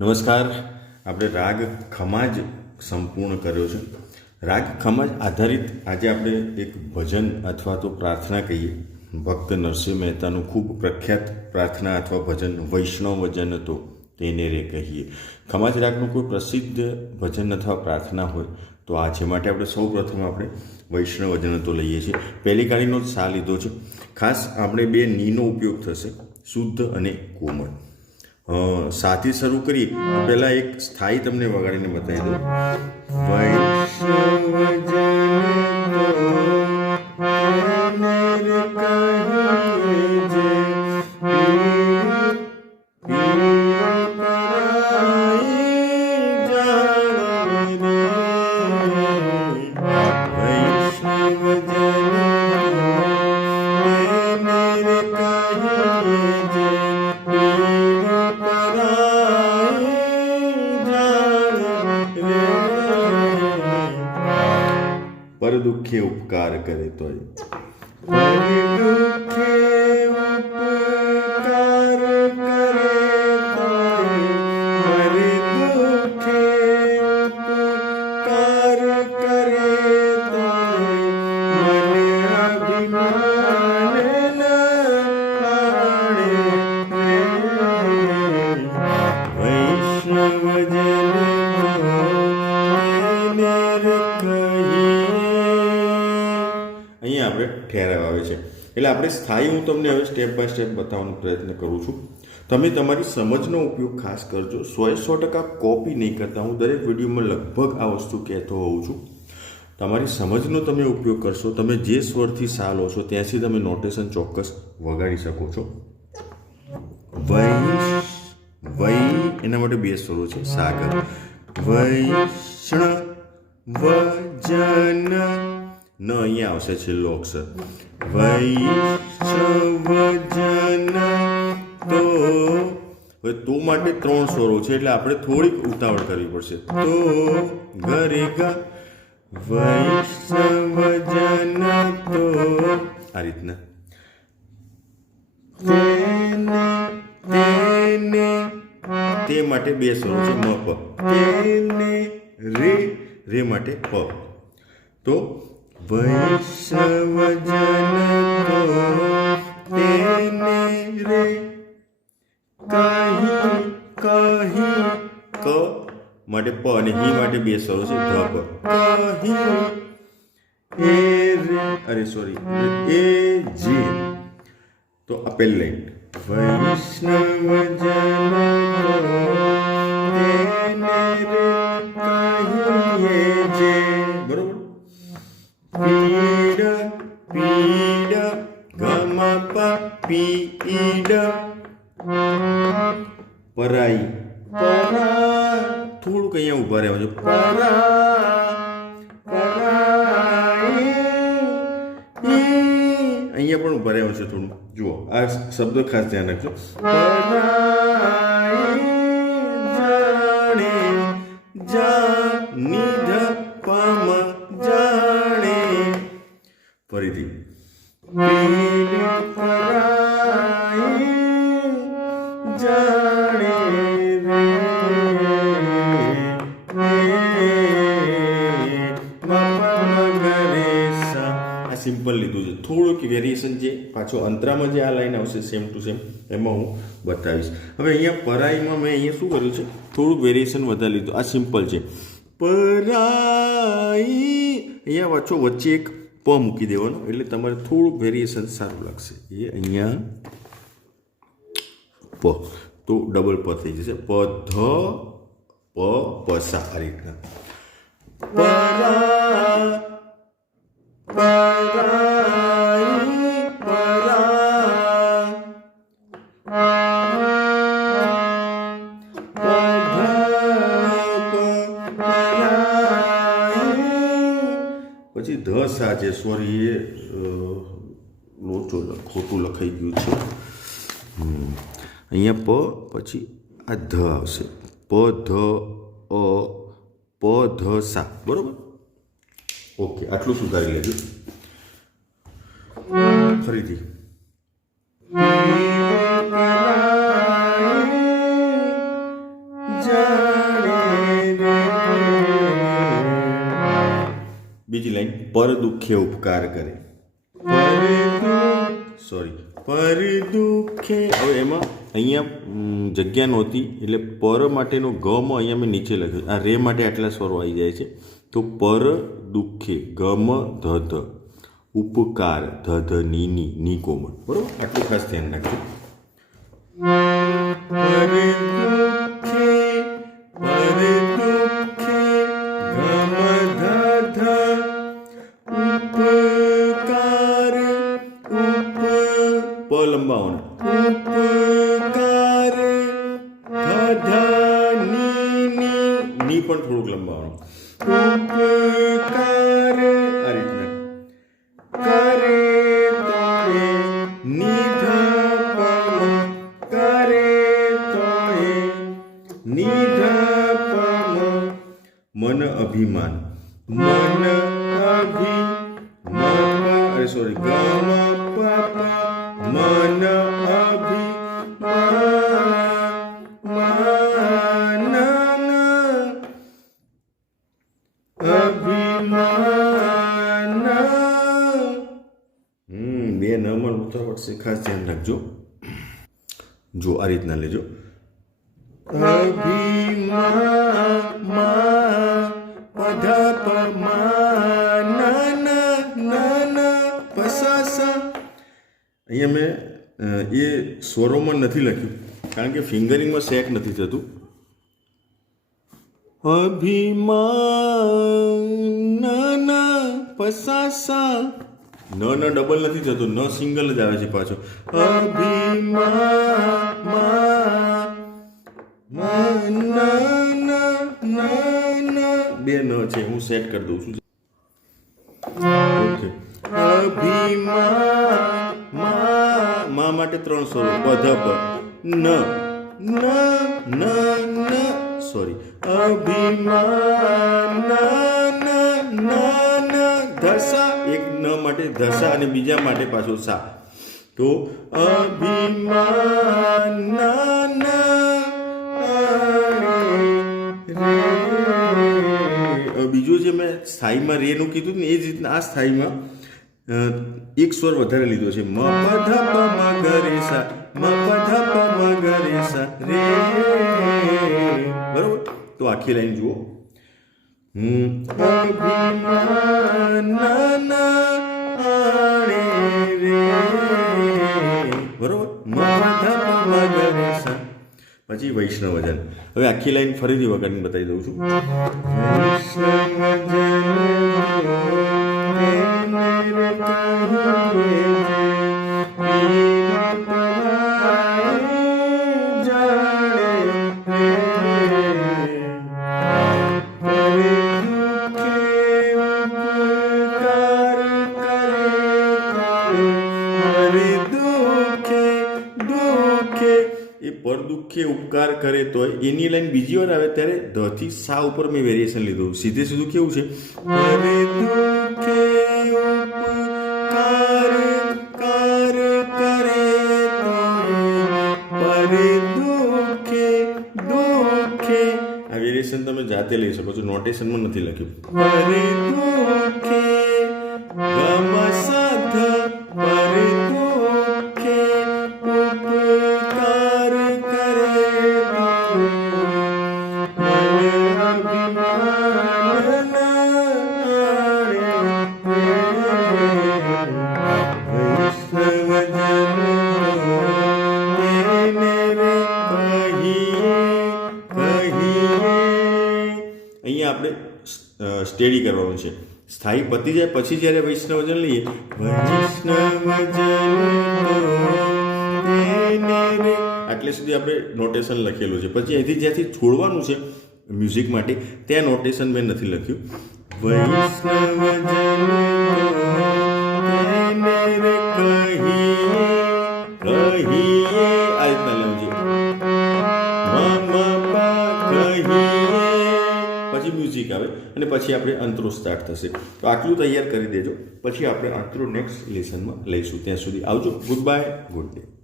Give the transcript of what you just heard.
નમસ્કાર. આપણે રાગ ખમાજ સંપૂર્ણ કર્યો છે. રાગ ખમાજ આધારિત આજે આપણે એક ભજન અથવા તો પ્રાર્થના કહીએ. ભક્ત નરસિંહ મહેતાનું ખૂબ પ્રખ્યાત પ્રાર્થના અથવા ભજન વૈષ્ણવ વજન તો તેને રે કહીએ. ખમાજ રાગનું કોઈ પ્રસિદ્ધ ભજન અથવા પ્રાર્થના હોય તો આ છે માટે આપણે સૌ પ્રથમ આપણે વૈષ્ણવ વજન તો લઈએ છીએ. પહેલી કાળીનો જ સા લીધો છે. ખાસ આપણે બે નીનો ઉપયોગ થશે. શુદ્ધ અને કોમળ. સાથી શરૂ કરી પહેલા એક સ્થાયી તમને વગાડીને બતાવી દઉં. પર દુઃખે ઉપકાર કરે તોય પર એટલે આપણે સ્થાયી હું તમને હવે સ્ટેપ બાય સ્ટેપ બતાવવાનો પ્રયત્ન કરું છું. તમે તમારી સમજનો ઉપયોગ ખાસ કરજો. સો સો ટકા કોપી નહીં કરતા. હું દરેક વિડીયોમાં લગભગ આ વસ્તુ કહેતો હોઉં છું. તમારી સમજનો તમે ઉપયોગ કરશો. તમે જે સ્વરથી સા લો છો, ત્યાંથી તમે નોટેશન ચોક્કસ વગાડી શકો છો. વૈ એના માટે બે સ્વરો છે. સાગર. વૈષ્ણ, વજન. ન અહીંયા આવશે છેલ્લો અક્ષર વૈષ્ણવજન તો હવે તો માટે ત્રણ સ્વરો છે એટલે આપણે થોડીક ઉતાવળ કરવી પડશે તો ઘરે ગ વૈષ્ણવજન તો આ રીતના તેને તેને તે માટે બે સ્વરો છે મ પ તેને રે રે માટે પ તો વૈષ્ણવજન તો તેને રે કહી કહી ક માટે પ અને હી માટે બે સ્વરો છે ધ પ કહી એ રે અરે સોરી એ જે તો આપેલ લાઈન વૈષ્ણવજન તો પીડ પીડ ગમ પીડ પરાઈ. પરા થોડુંક અહીંયા ઊભા રહેવા જો પરા અહીંયા પણ ઊભા રહેવા છે થોડું જુઓ, આ શબ્દ ખાસ ધ્યાન રાખજો. પરાઈ. જાણે જા સિમ્પલ લીધું છે. થોડુંક વેરિએશન છે પાછો અંતરામાં જે આ લાઈન આવશે સેમ ટુ સેમ એમાં હું બતાવીશ. હવે અહીંયા પરાઈમાં મેં અહીંયા શું કર્યું છે? થોડુંક વેરિએશન વધારે લીધું. આ સિમ્પલ છે. પરાઈ. અહીંયા વચ્ચો વચ્ચે એક પ મૂકી દેવાનો, એટલે તમારે થોડુંક વેરિએશન સારું લાગશે. એ અહીંયા પ. તો ડબલ પ થઈ જશે. પ, ધ, પ, પસા. આ રીતના. પછી ધ સા છે. સોરી એ લોચો ખોટું લખાઈ ગયું છે. અહીંયા પ, પછી આ ધ આવશે. પ ધ અ પ ધ સા બરોબર? ઓકે આટલું સુધારી લેજો. ફરીથી. બીજી લાઈન પર દુઃખે ઉપકાર કરે. સોરી પર દુઃખે હવે એમાં અહીંયા જગ્યા નહોતી એટલે પર માટેનો ગમ અહીંયા મેં નીચે લખ્યું. આ રે માટે આટલા સ્વરો આવી જાય છે. તો પર દુઃખે ગમ ધ ધ ઉપકાર ધધ નીની ની કોમળ બરોબર? આટલું ખાસ ધ્યાન રાખજો. દુઃખે અભિમાન. મન અભિ અરે સોરી ગમ પપ. મન અભિ અભિમાન. હમ, બે નંબર ઉતાવળ છે. ખાસ ધ્યાન રાખજો. જો આ રીતના લેજો. અહીંયા મેં એ સ્વરોમાં નથી લખ્યું. કારણ કે ફિંગરિંગમાં સેટ નથી થતું. અભિમાન પસાસા. ન ન ડબલ નથી થતો. ન સિંગલ જ આવે છે પાછો. બે ન છે, હું સેટ કરી દઉં છું. અભિમાન માટે ત્રણ પધ પ ન. ન ન ન. સોરી અભિમાન. ન ન ધસા. એક ન માટે ધસા અને બીજા માટે પાછો સા. તો અભિમાન. બીજું જે મેં સ્થાયીમાં રેનું કીધું ને, એ જ રીતના આ સ્થાયીમાં એક સ્વર વધારે લીધો છે. મ, પ, ધ, પ, મ ગ રે, સા. મ, પ, ધ, પ, મ ગ રે, સા. રે બરોબર? તો આખી લાઈન જુઓ. બરોબર? મ ધ પછી વૈષ્ણવજન. હવે આખી લાઈન ફરીથી વગાડીને બતાવી દઉં છું. દુઃખે ઉપકાર કરે તો એની લાઈન બીજી વાર આવે ત્યારે ધ થી સા ઉપર મેં વેરિએશન લીધું. સીધે સીધું કેવું છે? આ વેરિએશન તમે જાતે લઈ શકો છો. નોટેશનમાં નથી લખ્યું. સ્ટેડી કરવાનું છે. સ્થાયી પતી જાય પછી જ્યારે વૈષ્ણવજન લઈએ આટલે સુધી આપણે નોટેશન લખેલું છે. પછી અહીંથી જ્યાંથી છોડવાનું છે મ્યુઝિક માટે, ત્યાં નોટેશન મેં નથી લખ્યું. વૈષ્ણવજન અને પછી આપણે અંતરો સ્ટાર્ટ થશે. તો આટલું તૈયાર કરી દેજો. પછી આપણે અંતરો નેક્સ્ટ લેસનમાં લઈશું. ત્યાં સુધી આવજો. Good bye good day